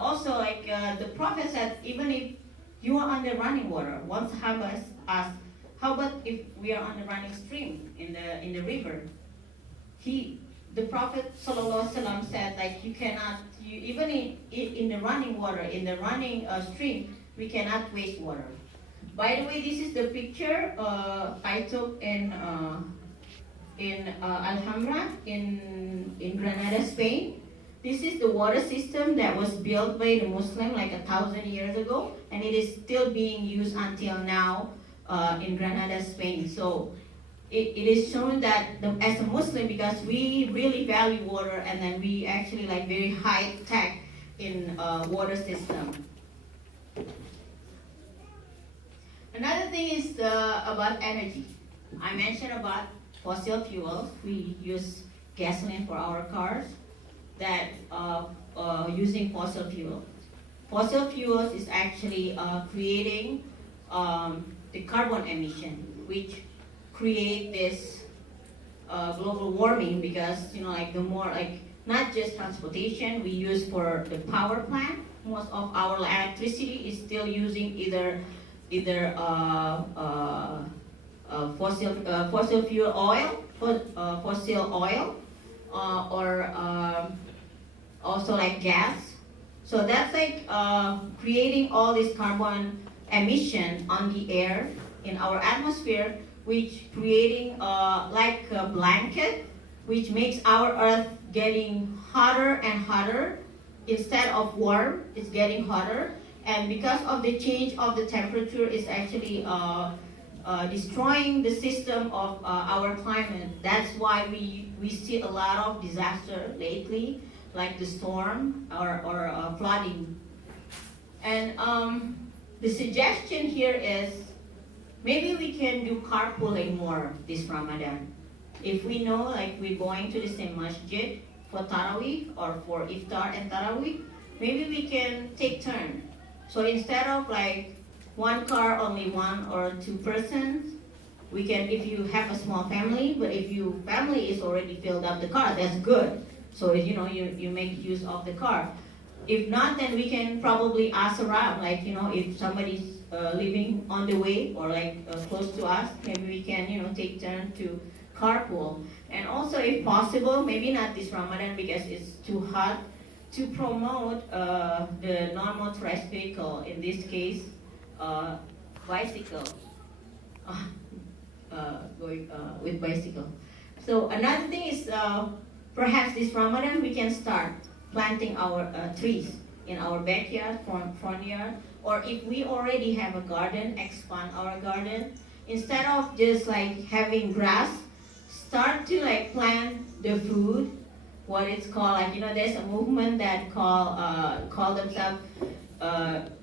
Also, the Prophet said, even if you are on the running water, one Sahaba asked, how about if we are on the running stream in the river? The Prophet ﷺ said, like, even in the running water, in the running stream, we cannot waste water. By the way, this is the picture I took in Alhambra in Granada, Spain. This is the water system that was built by the Muslim like 1,000 years ago, and it is still being used until now in Granada, Spain. So it is shown that as a Muslim, because we really value water, and then we actually like very high tech in water system. Another thing is about energy. I mentioned about fossil fuels. We use gasoline for our cars. That using fossil fuels. Fossil fuels is actually creating the carbon emission, which create this global warming, because the more not just transportation we use for the power plant. Most of our electricity is still using either fossil fuel oil, fossil oil, or also like gas. So that's like creating all this carbon emission on the air in our atmosphere, which creating like a blanket, which makes our earth getting hotter and hotter. Instead of warm, it's getting hotter. And because of the change of the temperature, it's actually destroying the system of our climate. That's why we see a lot of disaster lately, like the storm or flooding. And the suggestion here is maybe we can do carpooling more this Ramadan. If we know like we're going to the same masjid for Tarawih or for Iftar and Tarawih, maybe we can take turn. So instead of like one car, only one or two persons, we can, if you have a small family, but if your family is already filled up the car, that's good. So you make use of the car. If not, then we can probably ask around, like if somebody's living on the way or like close to us, maybe we can take turn to carpool. And also, if possible, maybe not this Ramadan because it's too hot, to promote the non-motorized vehicle, in this case, bicycle, going with bicycle. So another thing is perhaps this Ramadan we can start planting our trees in our backyard, front yard, or if we already have a garden, expand our garden. Instead of just like having grass, start to like plant the food. What it's called, there's a movement that call themselves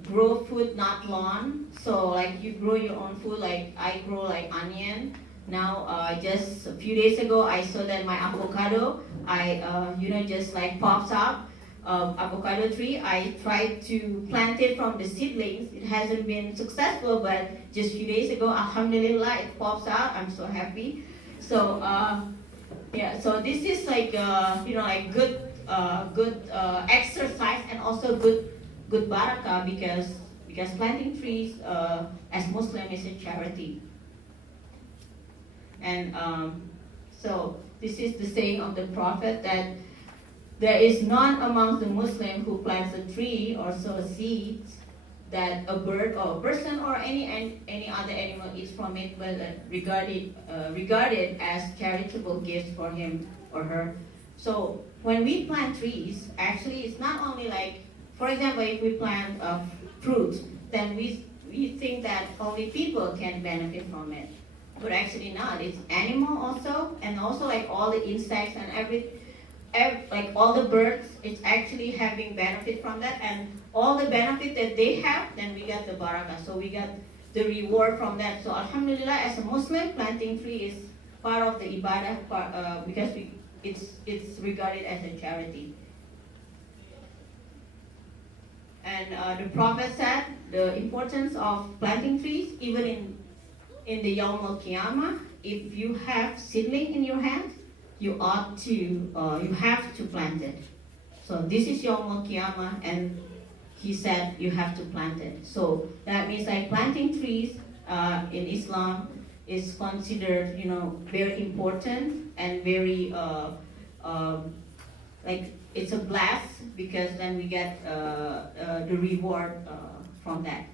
grow food, not lawn. So like you grow your own food. Like I grow like onion. Now just a few days ago I saw that my avocado, just like pops up. Avocado tree. I tried to plant it from the seedlings. It hasn't been successful, but just a few days ago, alhamdulillah, it pops out. I'm so happy. So so this is like like good exercise and also good barakah, because planting trees as Muslim is a charity. And so this is the saying of the Prophet that there is none among the Muslim who plants a tree or sows seeds that a bird or a person or any other animal eats from it, but regarded as charitable gifts for him or her. So when we plant trees, actually it's not only like, for example, if we plant fruits, then we think that only people can benefit from it, but actually not. It's animal also, and also like all the insects and like all the birds, it's actually having benefit from that, and all the benefit that they have, then we get the barakah. So we get the reward from that. So alhamdulillah, as a Muslim, planting tree is part of the ibadah because it's regarded as a charity. And the Prophet said the importance of planting trees, even in the Yawm al-Qiyamah, if you have seedling in your hand, you have to plant it. So this is Yawm al-Qiyamah, and he said you have to plant it. So that means like planting trees in Islam is considered, very important and very like it's a blast, because then we get the reward from that.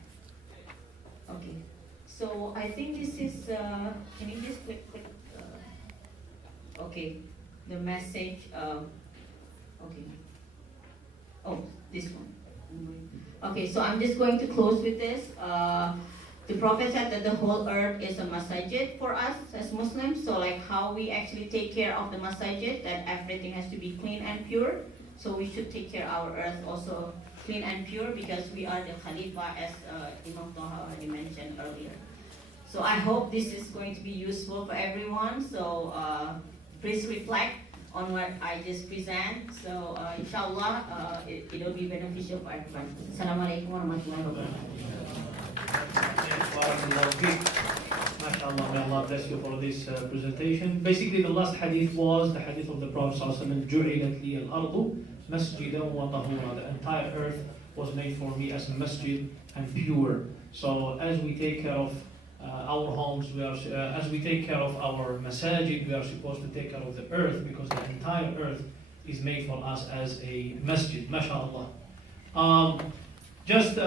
Okay, so I think this is. Can you just click? Okay, the message. Okay. Oh, this one. Okay, so I'm just going to close with this. The Prophet said that the whole earth is a masajid for us as Muslims. So like how we actually take care of the masajid, that everything has to be clean and pure. So we should take care of our earth also clean and pure, because we are the Khalifa, as Imam Taha already mentioned earlier. So I hope this is going to be useful for everyone. So please reflect on what I just present. So inshallah, it'll be beneficial for everyone. Assalamualaikum warahmatullahi wabarakatuh. MashaAllah, may Allah bless you for this presentation. Basically, the last hadith was the hadith of the Prophet ﷺ, جُعِلَتْ لِيَ الْأَرْضُ مَسْجِدًا وَطَهُورًا. The entire earth was made for me as a masjid and pure. So as we take care of our homes, as we take care of our masajid, we are supposed to take care of the earth, because the entire earth is made for us as a masjid. MashaAllah. Just